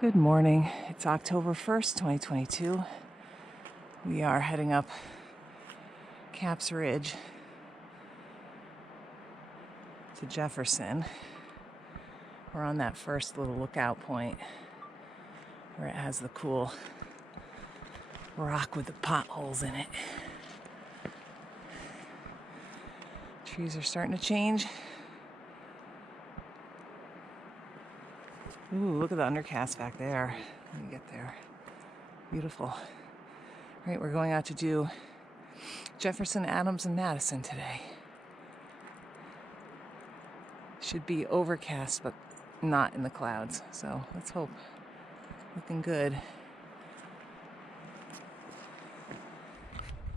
Good morning. It's October 1st, 2022. We are heading up Capps Ridge to Jefferson. We're on that first little lookout point where it has the cool rock with the potholes in it. Trees are starting to change. Ooh, look at the undercast back there. Let me get there. Beautiful. All right, we're going out to do Jefferson, Adams, and Madison today. Should be overcast, but not in the clouds. So let's hope. Looking good.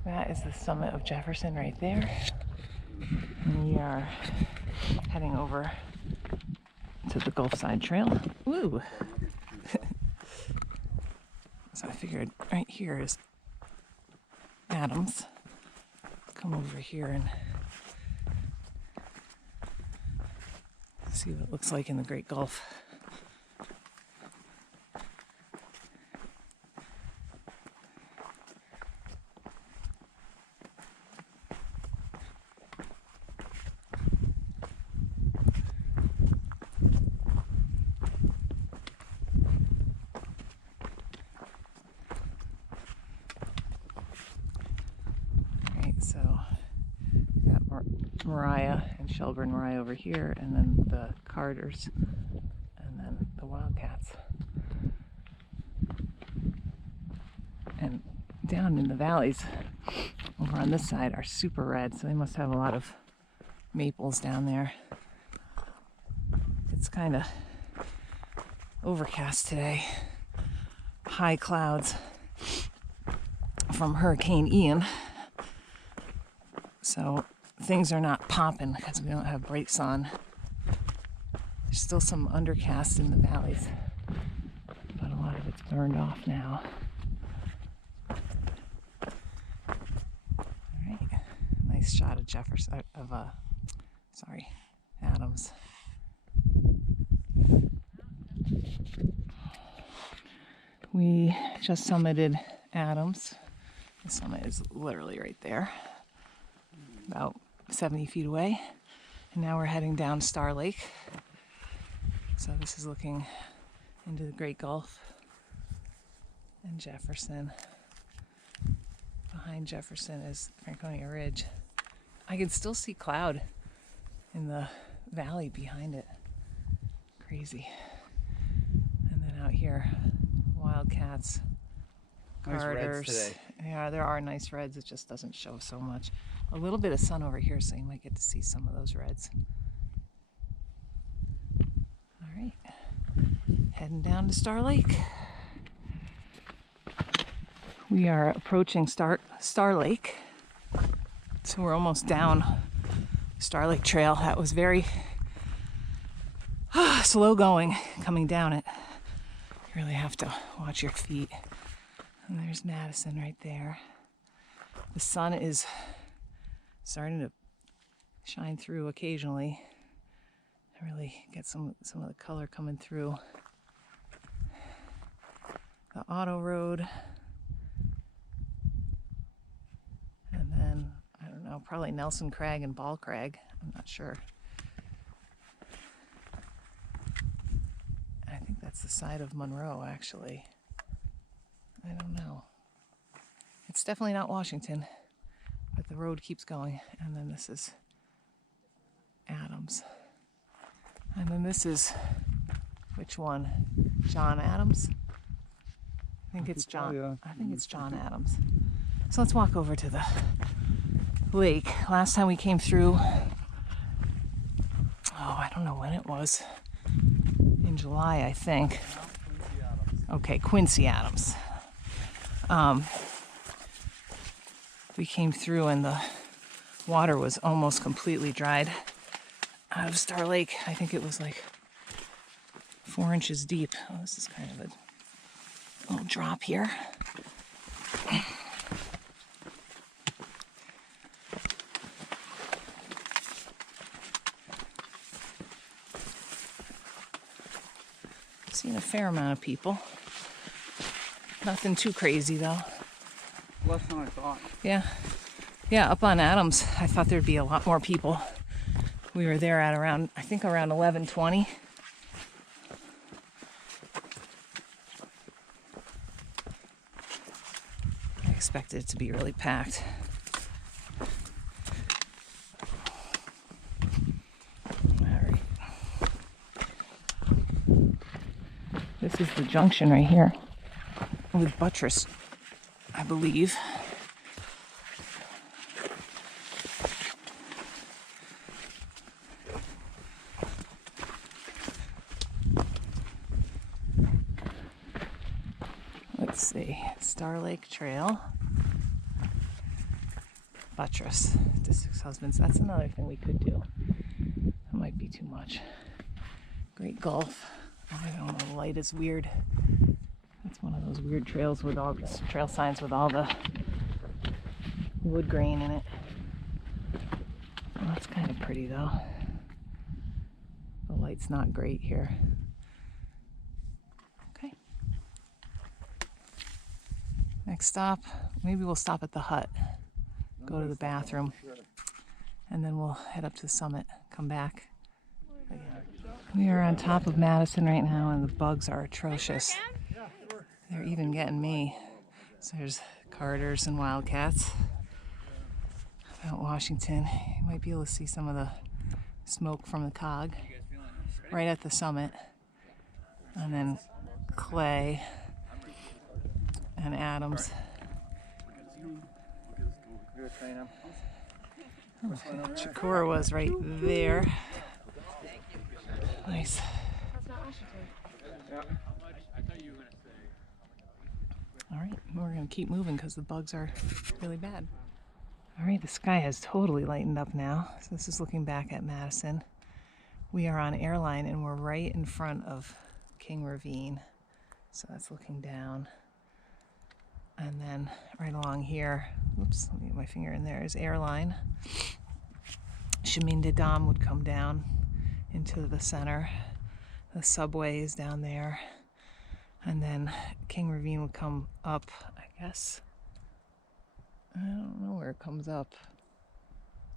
That is the summit of Jefferson right there. And we are heading over to the Gulfside Trail. Woo! So I figured right here is Adams. Come over here and see what it looks like in the Great Gulf. So we've got Mariah and Shelburne Mariah over here, and then the Carters, and then the Wildcats. And down in the valleys over on this side are super red, so they must have a lot of maples down there. It's kind of overcast today. High clouds from Hurricane Ian. So things are not popping because we don't have bright sun. There's still some undercast in the valleys, but a lot of it's burned off now. All right, nice shot of Jefferson, Adams. We just summited Adams. The summit is literally right there, about 70 feet away, and now we're heading down Star Lake. So this is looking into the Great Gulf and Jefferson. Behind Jefferson is Franconia Ridge. I can still see cloud in the valley behind it. Crazy. And then out here, Wildcats, Carters. Nice reds today. Yeah, there are nice reds. It just doesn't show so much. A little bit of sun over here, so you might get to see some of those reds. All right, heading down to Star Lake. We are approaching Star Lake, so we're almost down Star Lake Trail. That was very slow going coming down it. You really have to watch your feet. And there's Madison right there. The sun is starting to shine through occasionally. I really get some of the color coming through. The auto road. And then, I don't know, probably Nelson Crag and Ball Crag. I'm not sure. I think that's the side of Monroe, actually. I don't know. It's definitely not Washington, but the road keeps going. And then this is Adams. And then this is, which one? John Adams? I think it's John. I think it's John Adams. So let's walk over to the lake. Last time we came through, I don't know when it was. In July, I think. Okay, Quincy Adams. We came through and the water was almost completely dried out of Star Lake. I think it was like 4 inches deep. Oh, this is kind of a little drop here. Seen a fair amount of people. Nothing too crazy though. Less than I thought. Yeah. Yeah, up on Adams, I thought there'd be a lot more people. We were there at around, I think around 11:20. I expected it to be really packed. Alright. This is the junction right here with Buttress, I believe. Let's see, Star Lake Trail, Buttress to Six Husbands. That's another thing we could do. That might be too much. Great Gulf. I don't know, the light is weird. That's one of those weird trails with all the trail signs with all the wood grain in it. Well, that's kind of pretty though. The light's not great here. Okay. Next stop, maybe we'll stop at the hut, go to the bathroom, and then we'll head up to the summit, come back. We are on top of Madison right now, and the bugs are atrocious. They're even getting me. So there's Carters and Wildcats. Mount Washington. You might be able to see some of the smoke from the cog right at the summit. And then Clay and Adams. Chikora was right there. Nice. All right, we're going to keep moving because the bugs are really bad. All right, the sky has totally lightened up now. So this is looking back at Madison. We are on Airline and we're right in front of King Ravine. So that's looking down. And then right along here, oops, let me get my finger in there, is Airline. Chemin des Dames would come down into the center. The subway is down there. And then King Ravine would come up, I guess. I don't know where it comes up.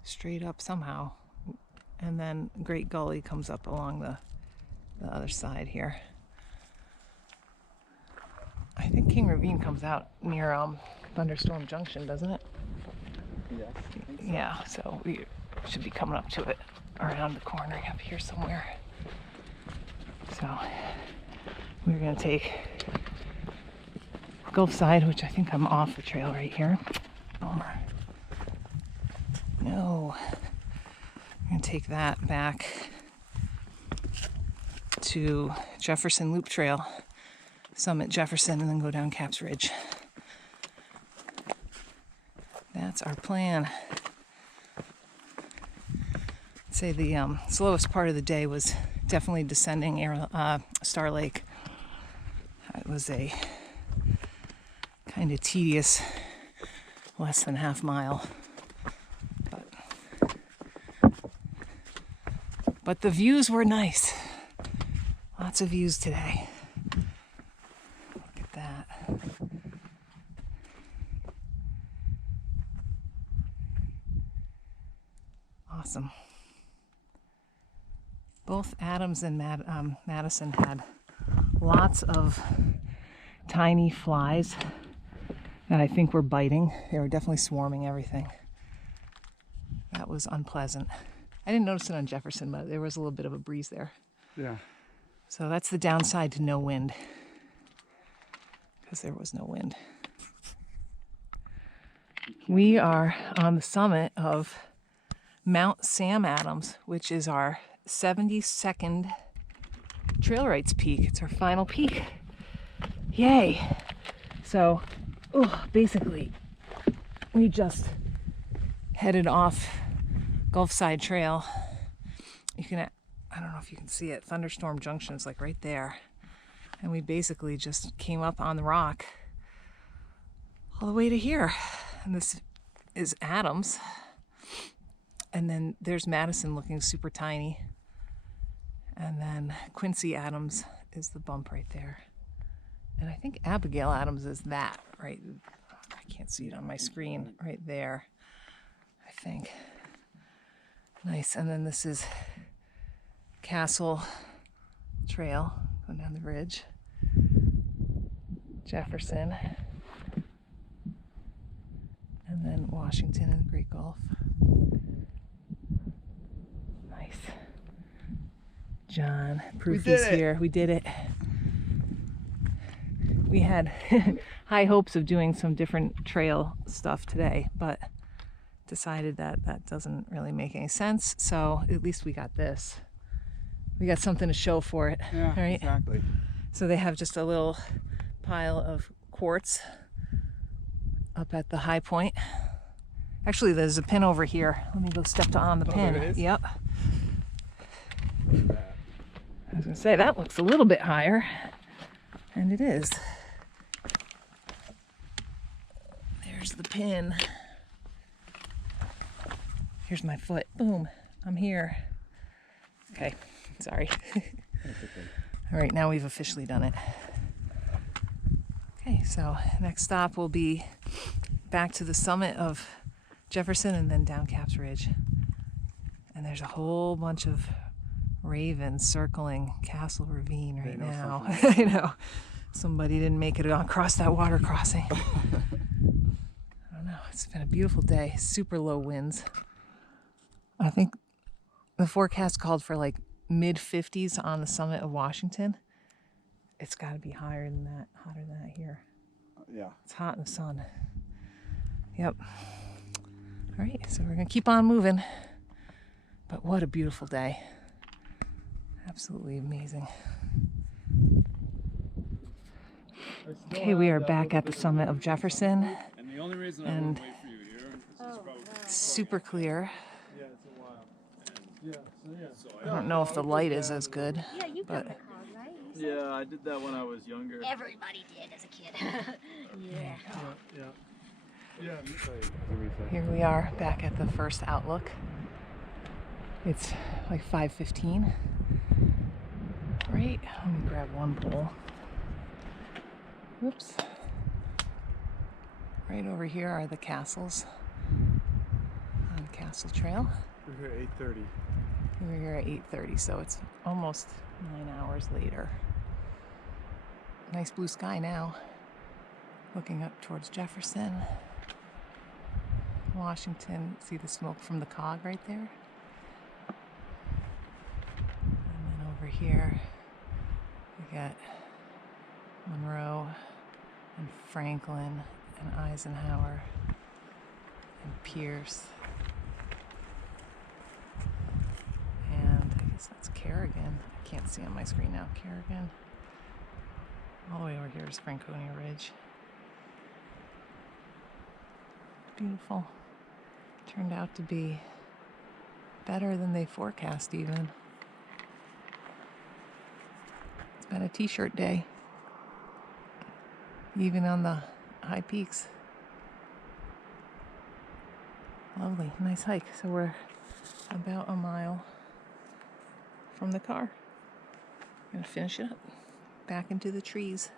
Straight up somehow. And then Great Gully comes up along the other side here. I think King Ravine comes out near Thunderstorm Junction, doesn't it? Yes. Yeah, so we should be coming up to it around the corner up here somewhere. So we're going to take Gulf Side, which I think I'm off the trail right here. Bummer. No. I'm going to take that back to Jefferson Loop Trail, summit Jefferson, and then go down Caps Ridge. That's our plan. I'd say the slowest part of the day was definitely descending Star Lake. It was a kind of tedious, less than half mile. But the views were nice. Lots of views today. Look at that. Awesome. Both Adams and Madison had lots of tiny flies that I think were biting. They were definitely swarming everything. That was unpleasant. I didn't notice it on Jefferson, but there was a little bit of a breeze there. Yeah. So that's the downside to no wind, because there was no wind. We are on the summit of Mount Sam Adams, which is our 72nd Trail Rights peak. It's our final peak. Yay! So, basically, we just headed off Gulf Side Trail. You can, I don't know if you can see it, Thunderstorm Junction is like right there. And we basically just came up on the rock all the way to here. And this is Adams. And then there's Madison looking super tiny. And then Quincy Adams is the bump right there. And I think Abigail Adams is that, right? I can't see it on my screen, right there, I think. Nice, and then this is Castle Trail, going down the ridge. Jefferson. And then Washington and the Great Gulf. Nice. John, Proofy's here. We did it. We had high hopes of doing some different trail stuff today, but decided that that doesn't really make any sense. So at least we got this. We got something to show for it, Yeah, right? exactly. So they have just a little pile of quartz up at the high point. Actually, there's a pin over here. Let me go step on the pin. There it is? Yep. I was gonna say, that looks a little bit higher. And it is. There's the pin. Here's my foot. Boom. I'm here. Okay. Sorry. All right, now we've officially done it. Okay, so next stop will be back to the summit of Jefferson and then down Caps Ridge. And there's a whole bunch of ravens circling Castle Ravine right now. I know. Somebody didn't make it across that water crossing. I don't know. It's been a beautiful day. Super low winds. I think the forecast called for like mid 50s on the summit of Washington. It's got to be higher than that, hotter than that here. Yeah. It's hot in the sun. Yep. All right, so we're going to keep on moving. But what a beautiful day. Absolutely amazing. Okay, we are back at the summit of Jefferson. And the only reason I And would wait for you here is probably super clear. yeah, it's a while. I don't know if the light is as good, Yeah, you but got the card, right? Yeah, I did that when I was younger. Everybody did as a kid. Yeah. here we are back at the first outlook. It's like 5:15. Right, let me grab one pole. Whoops. Right over here are the castles on Castle Trail. We're here at 8:30. We're here at 8:30, so it's almost 9 hours later. Nice blue sky now. Looking up towards Jefferson. Washington, see the smoke from the cog right there? And then over here, we got Monroe and Franklin and Eisenhower and Pierce. And I guess that's Kerrigan. I can't see on my screen now. Kerrigan. All the way over here is Franconia Ridge. Beautiful. Turned out to be better than they forecast even. It's been a t-shirt day. Even on the high peaks. Lovely, nice hike. So we're about a mile from the car. Gonna finish it up. Back into the trees.